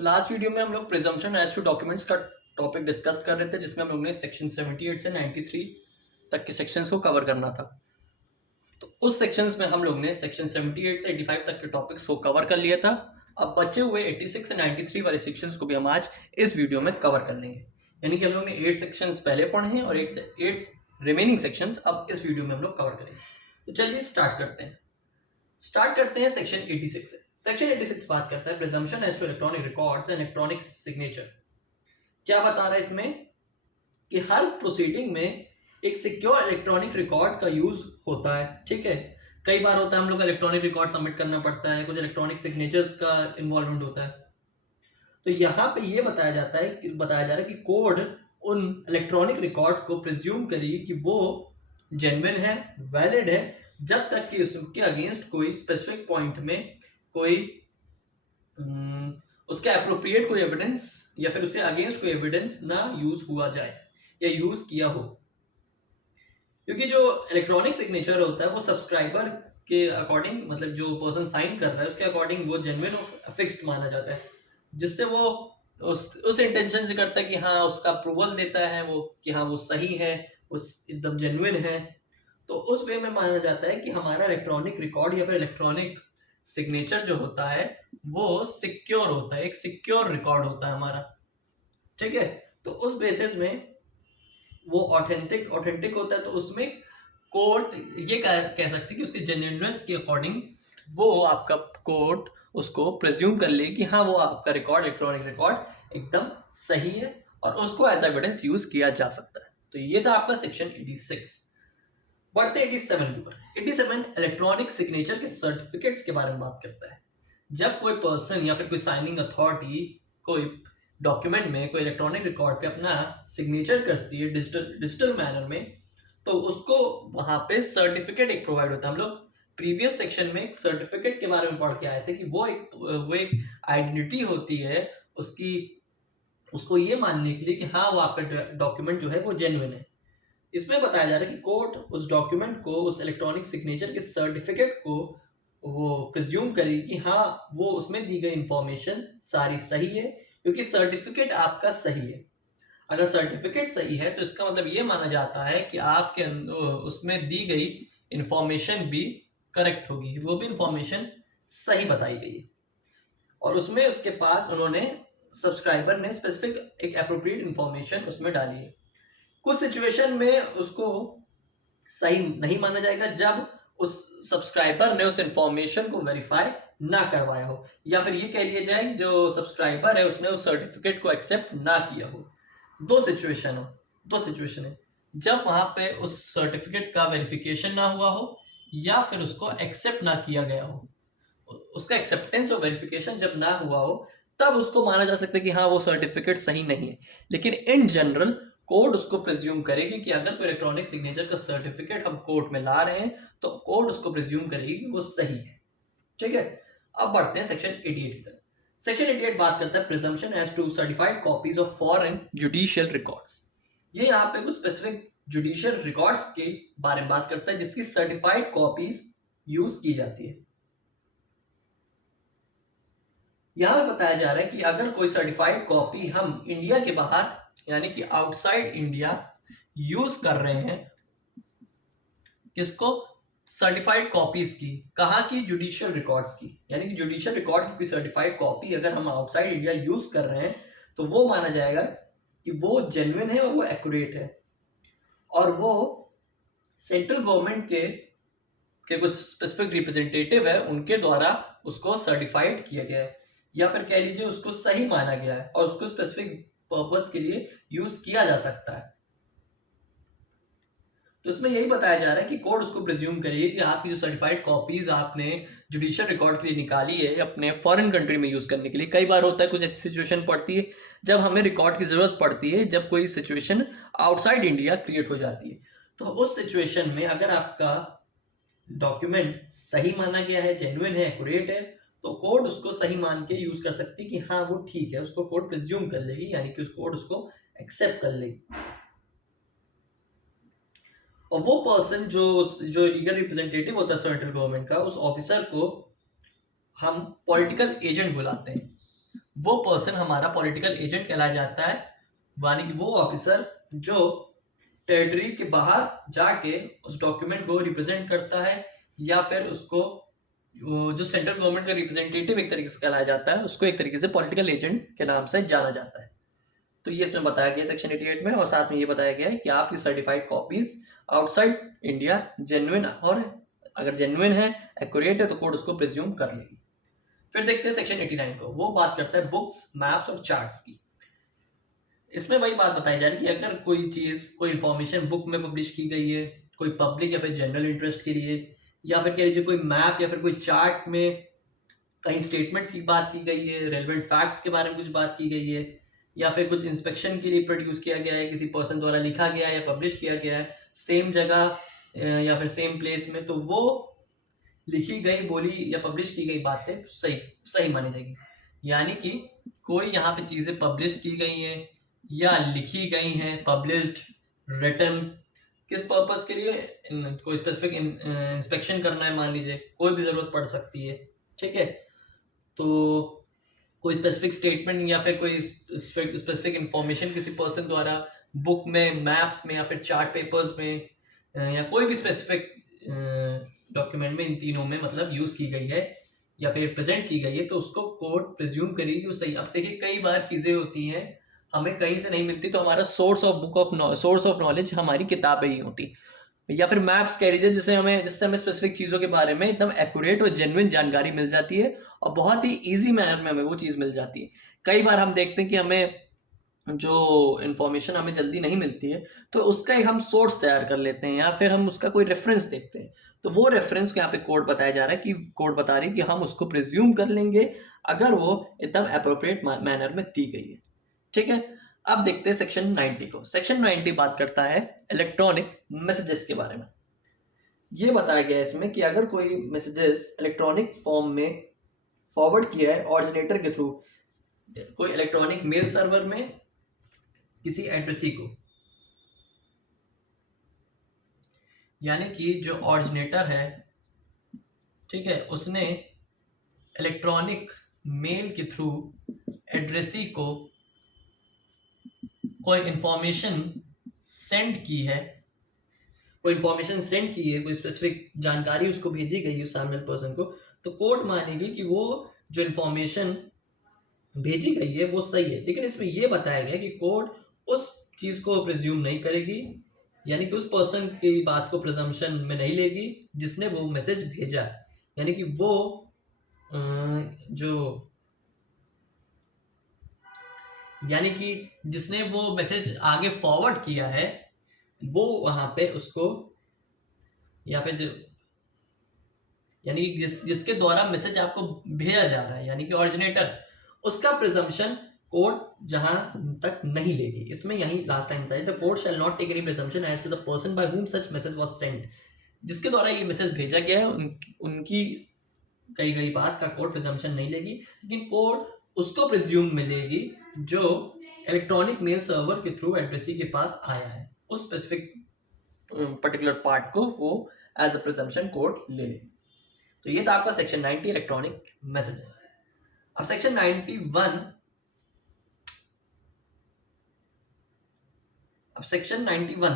तो last video में हम लोग प्रिजम्पशन एज टू डॉक्यूमेंट्स का टॉपिक डिस्कस कर रहे थे, जिसमें हम लोग ने सेक्शन 78 से 93 तक के सेक्शंस को कवर करना था। तो उस सेक्शंस में हम लोग ने सेक्शन 78 से 85 तक के टॉपिक्स को कवर कर लिया था। अब बचे हुए 86 से 93 वाले सेक्शंस को भी हम आज इस वीडियो में कवर कर लेंगे। यानी कि हम लोग ने 8 सेक्शंस पहले पढ़े हैं और 8 रिमेनिंग सेक्शंस अब इस वीडियो में हम लोग कवर करेंगे। तो चलिए स्टार्ट करते हैं सेक्शन 86 से। सेक्शन 86 बात करता है presumption as to electronic records and electronic signature. क्या बता रहा है इसमें कि हर प्रोसीडिंग में एक सिक्योर इलेक्ट्रॉनिक रिकॉर्ड का यूज होता है। ठीक है, कई बार होता है हम लोग का इलेक्ट्रॉनिक रिकॉर्ड सबमिट करना पड़ता है, कुछ इलेक्ट्रॉनिक सिग्नेचर्स का इन्वॉल्वमेंट होता है। तो यहाँ पे ये बताया जा रहा है कि कोड उन इलेक्ट्रॉनिक रिकॉर्ड को प्रिज्यूम करेगी कि वो जेन्युइन है, वैलिड है, जब तक कि उसके अगेंस्ट कोई स्पेसिफिक पॉइंट में कोई उसके अप्रोप्रिएट कोई एविडेंस या फिर उसके अगेंस्ट कोई एविडेंस ना यूज हुआ जाए या यूज किया हो। क्योंकि जो इलेक्ट्रॉनिक सिग्नेचर होता है वो सब्सक्राइबर के अकॉर्डिंग, मतलब जो पर्सन साइन कर रहा है उसके अकॉर्डिंग वो जेन्युइन और फिक्स्ड माना जाता है, जिससे वो उस इंटेंशन से करता है कि हाँ उसका अप्रूवल देता है वो कि हाँ वो सही है, उस एकदम जेन्युइन है। तो उस वे में माना जाता है कि हमारा इलेक्ट्रॉनिक रिकॉर्ड या फिर इलेक्ट्रॉनिक सिग्नेचर जो होता है वो सिक्योर होता है, एक सिक्योर रिकॉर्ड होता है हमारा। ठीक है, तो उस बेसिस में वो ऑथेंटिक होता है। तो उसमें कोर्ट ये कह सकती है कि उसके जेन्युइननेस के अकॉर्डिंग वो आपका कोर्ट उसको प्रिज्यूम कर ले कि हाँ वो आपका रिकॉर्ड, इलेक्ट्रॉनिक रिकॉर्ड एकदम सही है और उसको एज एविडेंस यूज किया जा सकता है। तो ये था आपका सेक्शन 86। बढ़ते 87 के ऊपर। 87 इलेक्ट्रॉनिक सिग्नेचर के सर्टिफिकेट्स के बारे में बात करता है। जब कोई पर्सन या फिर कोई साइनिंग अथॉरिटी कोई डॉक्यूमेंट में, कोई इलेक्ट्रॉनिक रिकॉर्ड पे अपना सिग्नेचर करती है डिजिटल मैनर में, तो उसको वहां पे सर्टिफिकेट एक प्रोवाइड होता है। हम लोग प्रीवियस सेक्शन में एक सर्टिफिकेट के बारे में पढ़ के आए थे कि वो एक आइडेंटिटी होती है उसकी, उसको ये मानने के लिए कि हाँ वो आपका डॉक्यूमेंट जो है वो जेन्युइन है। इसमें बताया जा रहा है कि कोर्ट उस डॉक्यूमेंट को, उस इलेक्ट्रॉनिक सिग्नेचर के सर्टिफिकेट को वो प्रिज्यूम करेगी कि हाँ वो उसमें दी गई इंफॉर्मेशन सारी सही है, क्योंकि सर्टिफिकेट आपका सही है। अगर सर्टिफिकेट सही है तो इसका मतलब ये माना जाता है कि आपके उसमें दी गई इंफॉर्मेशन भी करेक्ट होगी, वो भी इंफॉर्मेशन सही बताई गई है और उसमें उसके पास उन्होंने, सब्सक्राइबर ने स्पेसिफिक एक एप्रोप्रिएट इंफॉर्मेशन उसमें डाली है। कुछ सिचुएशन में उसको सही नहीं माना जाएगा जब उस सब्सक्राइबर ने उस इंफॉर्मेशन को वेरीफाई ना करवाया हो, या फिर ये कह लिया जाए जो सब्सक्राइबर है उसने उस सर्टिफिकेट को एक्सेप्ट ना किया हो। दो सिचुएशन है जब वहां पे उस सर्टिफिकेट का वेरिफिकेशन ना हुआ हो या फिर उसको एक्सेप्ट ना किया गया हो। उसका एक्सेप्टेंस और वेरिफिकेशन जब ना हुआ हो तब उसको माना जा सकता है कि हाँ वो सर्टिफिकेट सही नहीं है। लेकिन इन जनरल कोर्ट उसको प्रिज्यूम करेगी कि अगर कोई इलेक्ट्रॉनिक सिग्नेचर का सर्टिफिकेट हम कोर्ट में ला रहे हैं तो कोर्ट उसको प्रिज्यूम करेगी कि वो सही है। ठीक है, अब बढ़ते हैं सेक्शन 88 की तरफ। सेक्शन 88 बात करता है presumption as to certified copies of foreign judicial records. ये यहाँ पे कुछ स्पेसिफिक जुडिशियल रिकॉर्ड्स के बारे में बात करता है जिसकी सर्टिफाइड कॉपीज यूज की जाती है। यहां बताया जा रहा है कि अगर कोई सर्टिफाइड कॉपी हम इंडिया के बाहर यानी कि आउटसाइड इंडिया यूज कर रहे हैं, किसको, सर्टिफाइड कॉपीज की, कहाँ की, जुडिशियल रिकॉर्ड्स की, यानी कि जुडिशियल रिकॉर्ड की कोई सर्टिफाइड कॉपी अगर हम आउटसाइड इंडिया यूज कर रहे हैं तो वो माना जाएगा कि वो जेन्युइन है और वो एक्यूरेट है और वो सेंट्रल गवर्नमेंट के कुछ स्पेसिफिक रिप्रेजेंटेटिव है उनके द्वारा उसको सर्टिफाइड किया गया है, या फिर कह लीजिए उसको सही माना गया है और उसको स्पेसिफिक पर्पस के लिए यूज किया जा सकता है। तो इसमें यही बताया जा रहा है कि कोर्ट उसको प्रिज्यूम करेगी कि आपकी जो सर्टिफाइड कॉपीज आपने जुडिशियल रिकॉर्ड के लिए निकाली है अपने फॉरेन कंट्री में यूज करने के लिए। कई बार होता है कुछ ऐसी सिचुएशन पड़ती है जब हमें रिकॉर्ड की जरूरत पड़ती है, जब कोई सिचुएशन आउटसाइड इंडिया क्रिएट हो जाती है। तो उस सिचुएशन में अगर आपका डॉक्यूमेंट सही माना गया है, जेन्युइन है, एक्यूरेट है, तो कोर्ट उसको सही मान के यूज कर सकती है कि हाँ वो ठीक है, उसको कोर्ट प्रिज्यूम कर लेगी, यानी कि कोर्ट उसको एक्सेप्ट कर लेगी। और वो पर्सन जो लीगल रिप्रेजेंटेटिव होता है सेंट्रल गवर्नमेंट का, उस ऑफिसर को हम पॉलिटिकल एजेंट बुलाते हैं। वो पर्सन हमारा पॉलिटिकल एजेंट कहलाया जाता है, यानी कि वो ऑफिसर जो टेरिटरी के बाहर जाके उस डॉक्यूमेंट को रिप्रेजेंट करता है, या फिर उसको जो सेंट्रल गवर्नमेंट का रिप्रेजेंटेटिव एक तरीके से कहलाया जाता है, उसको एक तरीके से पॉलिटिकल एजेंट के नाम से जाना जाता है। तो ये इसमें बताया गया सेक्शन 88 में, और साथ में ये बताया गया है कि आपकी certified copies outside India genuine, और अगर जेन्युइन है, एक्यूरेट है, तो कोर्ट उसको प्रिज्यूम कर लेगी। फिर देखते हैं सेक्शन 89 को। वो बात करता है बुक्स, मैप्स और चार्ट्स की। इसमें वही बात बताई जा रही है कि अगर कोई चीज, कोई इंफॉर्मेशन बुक में पब्लिश की गई है, कोई पब्लिक या फिर जनरल इंटरेस्ट के लिए, या फिर कह लीजिए कोई मैप या फिर कोई चार्ट में कहीं स्टेटमेंट्स की बात की गई है, रेलेवेंट फैक्ट्स के बारे में कुछ बात की गई है, या फिर कुछ इंस्पेक्शन के लिए प्रोड्यूस किया गया है, किसी पर्सन द्वारा लिखा गया है या पब्लिश किया गया है सेम जगह या फिर सेम प्लेस में, तो वो लिखी गई, बोली या पब्लिश की गई बातें सही सही मानी जाएगी। यानी कि कोई यहाँ पे चीज़ें पब्लिश की गई हैं या लिखी गई हैं, पब्लिश्ड, रिटन, किस पर्पस के लिए, कोई स्पेसिफिक इंस्पेक्शन करना है मान लीजिए, कोई भी ज़रूरत पड़ सकती है, ठीक है। तो कोई स्पेसिफिक स्टेटमेंट या फिर कोई स्पेसिफिक इंफॉर्मेशन किसी पर्सन द्वारा बुक में, मैप्स में या फिर चार्ट पेपर्स में या कोई भी स्पेसिफिक डॉक्यूमेंट में, इन तीनों में मतलब यूज़ की गई है या फिर प्रेजेंट की गई है, तो उसको कोर्ट प्रिज्यूम करेगी वो सही। अब देखिए कई बार चीज़ें होती हैं हमें कहीं से नहीं मिलती, तो हमारा सोर्स ऑफ नॉलेज हमारी किताबें ही होती, या फिर मैप्स कह लीजिए, जिससे हमें स्पेसिफिक चीज़ों के बारे में एकदम एक्यूरेट और जेन्युइन जानकारी मिल जाती है, और बहुत ही ईजी मैनर में हमें वो चीज़ मिल जाती है। कई बार हम देखते हैं कि हमें जो इन्फॉर्मेशन हमें जल्दी नहीं मिलती है, तो उसका एक हम सोर्स तैयार कर लेते हैं, या फिर हम उसका कोई रेफरेंस देखते हैं, तो वो रेफरेंस को यहाँ पे कोर्ट बताया जा रहा है कि कोर्ट बता रही है कि हम उसको प्रिज्यूम कर लेंगे अगर वो एकदम अप्रोप्रिएट मैनर में दी गई है, ठीक है। अब देखते हैं सेक्शन 90 को। सेक्शन 90 बात करता है इलेक्ट्रॉनिक मैसेजेस के बारे में। ये बताया गया है इसमें कि अगर कोई मैसेजेस इलेक्ट्रॉनिक फॉर्म में फॉरवर्ड किया है ऑरिजिनेटर के थ्रू, कोई इलेक्ट्रॉनिक मेल सर्वर में किसी एड्रेसी को, यानी कि जो ऑरिजिनेटर है, ठीक है, उसने इलेक्ट्रॉनिक मेल के थ्रू एड्रेसी को कोई इंफॉर्मेशन सेंड की है, कोई स्पेसिफिक जानकारी उसको भेजी गई है उस सामने पर्सन को, तो कोर्ट मानेगी कि वो जो इंफॉर्मेशन भेजी गई है वो सही है। लेकिन इसमें ये बताया गया कि कोर्ट उस चीज़ को प्रिज्यूम नहीं करेगी, यानी कि उस पर्सन की बात को प्रिजम्पशन में नहीं लेगी जिसने वो मैसेज भेजा है, यानी कि वो यानी कि जिसने वो मैसेज आगे फॉरवर्ड किया है, वो वहां पे उसको, या फिर यानी जिसके द्वारा मैसेज आपको भेजा जा रहा है, यानी कि ऑरिजिनेटर, उसका प्रिजम्पशन कोर्ट जहां तक नहीं लेगी। इसमें यही लास्ट टाइम था, the court shall not take any presumption as to the person by whom such message was sent. जिसके द्वारा ये मैसेज भेजा गया है उनकी कही गई बात का कोर्ट प्रिजम्पशन नहीं लेगी, लेकिन कोर्ट उसको प्रिज्यूम मिलेगी जो इलेक्ट्रॉनिक मेल सर्वर के थ्रू एड्रेसी के पास आया है, उस स्पेसिफिक पर्टिकुलर पार्ट को वो एज अ प्रिजम्पशन कोर्ट ले लेगी। तो ये था आपका सेक्शन 90 इलेक्ट्रॉनिक मैसेजेस। अब सेक्शन 91,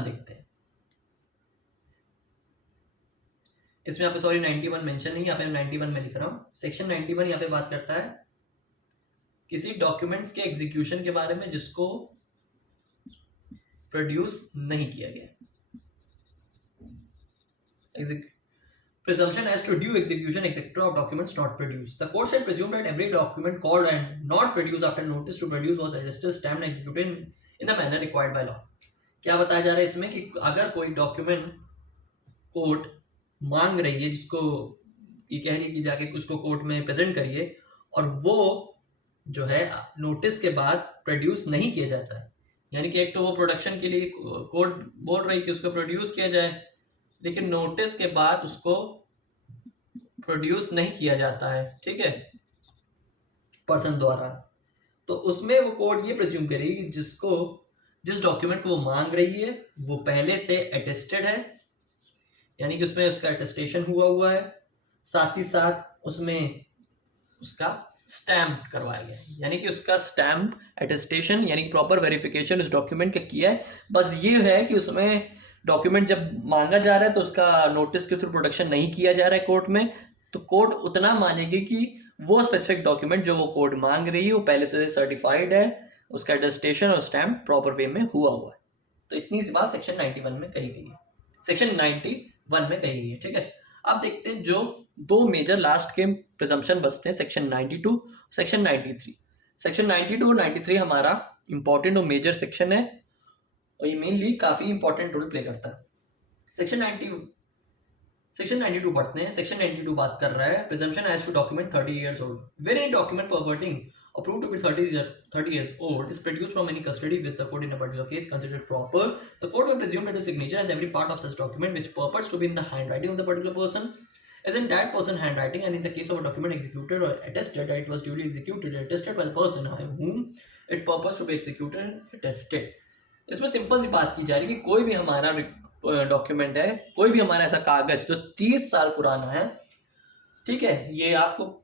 देखते हैं। इसमें यहाँ पे सॉरी 91 मेंशन नहीं, यहाँ पे 91 में लिख रहा हूँ। सेक्शन 91 यहाँ पे बात करता है किसी डॉक्यूमेंट्स के एग्जीक्यूशन के बारे में जिसको प्रोड्यूस नहीं किया गया। Presumption as to due execution etc. of documents not produced. The court shall presume that every document called and not produced after notice to produce was registered, stamped and executed in the manner required by law. क्या बताया जा रहा है इसमें कि अगर कोई document court मांग रही है, जिसको ये कह रही है कि जाके उसको कोर्ट में प्रेजेंट करिए, और वो जो है नोटिस के बाद प्रोड्यूस नहीं किया जाता है, यानी कि एक तो वो प्रोडक्शन के लिए कोर्ट बोल रही है कि उसको प्रोड्यूस किया जाए, लेकिन नोटिस के बाद उसको प्रोड्यूस नहीं किया जाता है, ठीक है, पर्सन द्वारा, तो उसमें वो कोर्ट ये प्रिज्यूम करेगी कि जिस डॉक्यूमेंट को वो मांग रही है वो पहले से अटेस्टेड है, यानी कि उसमें उसका अटेस्टेशन हुआ है, साथ ही साथ उसमें उसका स्टैम्प करवाया गया है, यानी कि उसका स्टैम्प अटेस्टेशन यानी प्रॉपर वेरिफिकेशन उस डॉक्यूमेंट का किया है। बस ये है कि उसमें डॉक्यूमेंट जब मांगा जा रहा है तो उसका नोटिस के थ्रू प्रोडक्शन नहीं किया जा रहा है कोर्ट में, तो कोर्ट उतना मानेगी कि वो स्पेसिफिक डॉक्यूमेंट जो वो कोर्ट मांग रही है वो पहले से सर्टिफाइड है, उसका अटेस्टेशन और स्टैम्प प्रॉपर वे में हुआ है। तो इतनी सी बात सेक्शन 91 में कही गई है, सेक्शन 91 में कही गई है। ठीक है, अब देखते हैं जो दो मेजर लास्ट के प्रिजम्पशन बचते हैं, सेक्शन 92, सेक्शन 93। सेक्शन 92 और 93 हमारा इंपॉर्टेंट और मेजर सेक्शन है और ये मेनली काफी इंपॉर्टेंट रोल प्ले करता है। सेक्शन 92 पढ़ते हैं। सेक्शन 92 बात कर रहा है presumption has to document 30 years old where any document purporting approved to be 30 years old is produced from any custody with the court in a particular case considered proper, the court will presume that the signature and every part of such document which purports to be in the handwriting of the particular person is in that person handwriting, and in the case of a document executed or attested that it was duly executed or attested by the person whom it purports to be executed and attested। इसमें simple सी बात की जा रही है कि कोई भी हमारा डॉक्यूमेंट है, कोई भी हमारा ऐसा कागज जो 30 साल पुराना है, ठीक है, ये आपको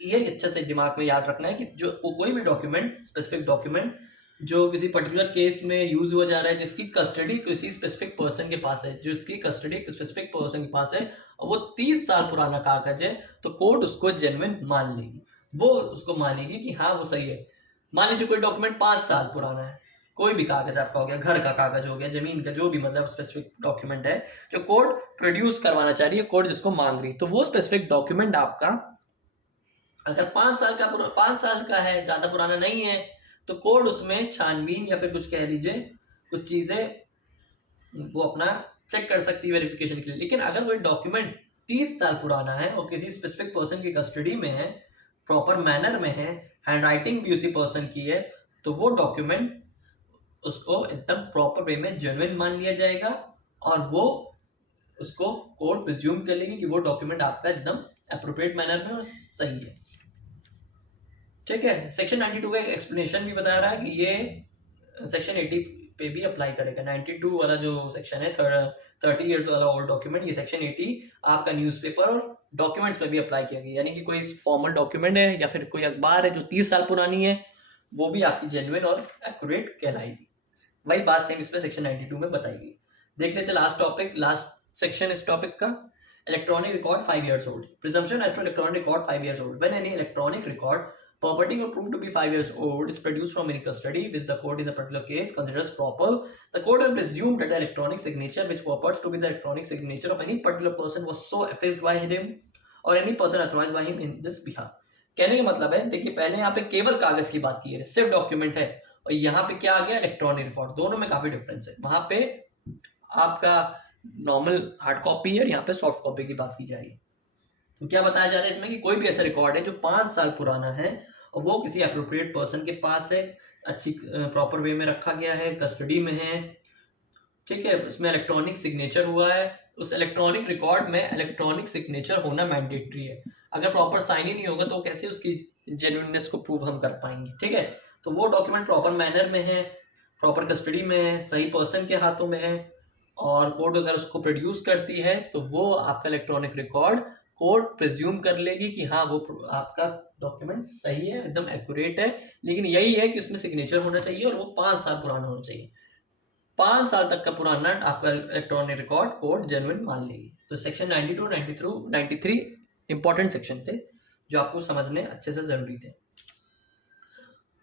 ये अच्छे से दिमाग में याद रखना है कि जो कोई भी डॉक्यूमेंट, स्पेसिफिक डॉक्यूमेंट जो किसी पर्टिकुलर केस में यूज हुआ जा रहा है, जिसकी कस्टडी किसी स्पेसिफिक पर्सन के पास है, जिसकी कस्टडी स्पेसिफिक पर्सन के पास है और वो 30 साल पुराना कागज है, तो कोर्ट उसको जेन्युइन मान लेगी, वो उसको मानेगी कि हाँ वो सही है। मान लीजिए कोई डॉक्यूमेंट 5 साल पुराना है, कोई भी कागज आपका हो गया, घर का कागज हो गया, जमीन का, जो भी मतलब स्पेसिफिक डॉक्यूमेंट है जो कोर्ट प्रोड्यूस करवाना चाह रही है, कोर्ट जिसको मांग रही है, तो वो स्पेसिफिक डॉक्यूमेंट आपका अगर 5 साल का है, ज्यादा पुराना नहीं है, तो कोर्ट उसमें छानबीन या फिर कुछ कह लीजिए कुछ चीजें वो अपना चेक कर सकती है वेरिफिकेशन के लिए। लेकिन अगर कोई डॉक्यूमेंट 30 साल पुराना है और किसी स्पेसिफिक पर्सन की कस्टडी में है, प्रॉपर मैनर में है, हैंडराइटिंग भी उसी पर्सन की है, तो वो डॉक्यूमेंट उसको एकदम प्रॉपर वे में जेन्युइन मान लिया जाएगा और वो उसको कोर्ट प्रिज्यूम कर लेगी कि वो डॉक्यूमेंट आपका एकदम एप्रोप्रिएट मैनर में और सही है। ठीक है, सेक्शन 92 का एक एक्सप्लेनेशन भी बता रहा है कि ये सेक्शन 80 पे भी अप्लाई करेगा। 92 वाला जो सेक्शन है 30 इयर्स वाला ओल्ड डॉक्यूमेंट, ये सेक्शन 80 आपका न्यूज़पेपर और डॉक्यूमेंट्स में भी अप्लाई किया गया, यानी कि कोई फॉर्मल डॉक्यूमेंट है या फिर कोई अखबार है जो 30 साल पुरानी है, वो भी आपकी जेन्युइन और एक्यूरेट कहलाएगी। वही बात सेम इसमें सेक्शन 92 में बताएगी। देख लेते लास्ट टॉपिक, लास्ट सेक्शन इस टॉपिक का, electronic record 5 years old। Presumption as to electronic record 5 years old when any electronic record purporting or proved to be 5 years old is produced from any custody which the court in the particular case considers proper, the court will presume that the electronic signature which purports to be the electronic signature of any particular person was so affixed by him or any person authorized by him in this behalf। कहने का मतलब है, देखिए पहले यहाँ पे केवल कागज की बात की है, सिर्फ डॉक्यूमेंट है, और यहाँ पे क्या आ गया, इलेक्ट्रॉनिक रिकॉर्ड। दोनों में काफी डिफरेंस है, वहां पे आपका नॉर्मल हार्ड कॉपी है, यहाँ पे सॉफ्ट कॉपी की बात की जा रही है। तो क्या बताया जा रहा है इसमें कि कोई भी ऐसा रिकॉर्ड है जो 5 साल पुराना है और वो किसी अप्रोप्रिएट पर्सन के पास है, अच्छी प्रॉपर वे में रखा गया है, कस्टडी में है, ठीक है, उसमें इलेक्ट्रॉनिक सिग्नेचर हुआ है, उस इलेक्ट्रॉनिक रिकॉर्ड में इलेक्ट्रॉनिक सिग्नेचर होना मैंडेटरी है। अगर प्रॉपर साइन ही नहीं होगा तो कैसे उसकी जेन्युइननेस को प्रूव हम कर पाएंगे। ठीक है, तो वो डॉक्यूमेंट प्रॉपर मैनर में है, प्रॉपर कस्टडी में है, सही पर्सन के हाथों में है, और कोर्ट अगर उसको प्रोड्यूस करती है तो वो आपका इलेक्ट्रॉनिक रिकॉर्ड कोर्ट प्रिज्यूम कर लेगी कि हाँ वो आपका डॉक्यूमेंट सही है, एकदम एक्यूरेट है। लेकिन यही है कि उसमें सिग्नेचर होना चाहिए और वो 5 साल पुराना होना चाहिए। 5 साल तक का पुराना आपका इलेक्ट्रॉनिक रिकॉर्ड कोर्ट जेन्युइन मान लेगी। तो सेक्शन 92, 93 इंपॉर्टेंट सेक्शन थे जो आपको समझने अच्छे से जरूरी थे।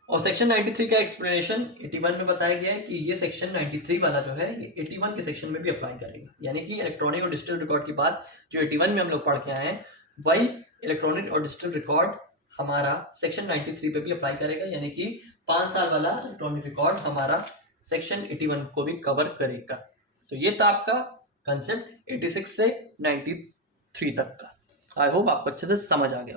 और सेक्शन 93 का एक्सप्लेनेशन 81 में बताया गया है कि ये सेक्शन 93 वाला जो है ये 81 के सेक्शन में भी अप्लाई करेगा, यानी कि इलेक्ट्रॉनिक और डिजिटल रिकॉर्ड के बाद जो 81 में हम लोग पढ़ के आए हैं वही इलेक्ट्रॉनिक और डिजिटल रिकॉर्ड हमारा सेक्शन 93 पे भी अप्लाई करेगा, यानी कि 5 साल वाला इलेक्ट्रॉनिक रिकॉर्ड हमारा सेक्शन 81 को भी कवर करेगा। तो ये था आपका कंसेप्ट 86 से 93 तक का। आई होप आपको अच्छे से समझ आ गया हो।